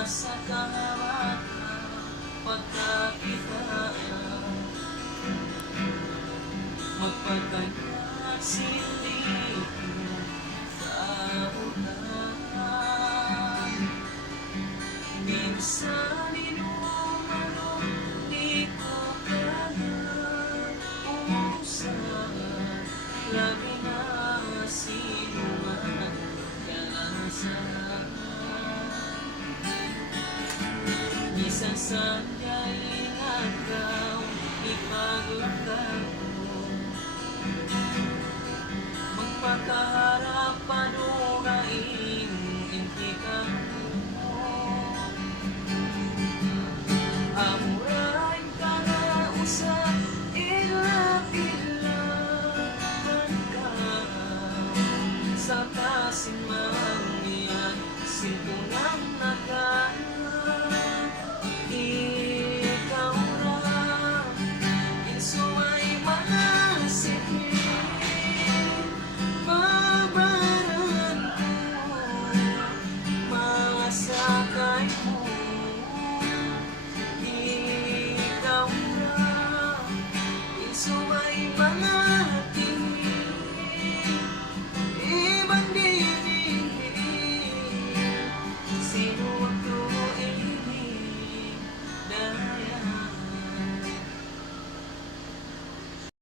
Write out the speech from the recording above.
sa kahawakan pagkakitaan, magpagkanyat silid kautan. Minsan inumano di ko kaya usan, labi na sinuman kalasan. Minsan sana'y agaw ipaglakaw, magpakaharap panugain intikan mo. Amuray ka na usap ilap-ilapan ka sa kasimang iyan, sintunang naga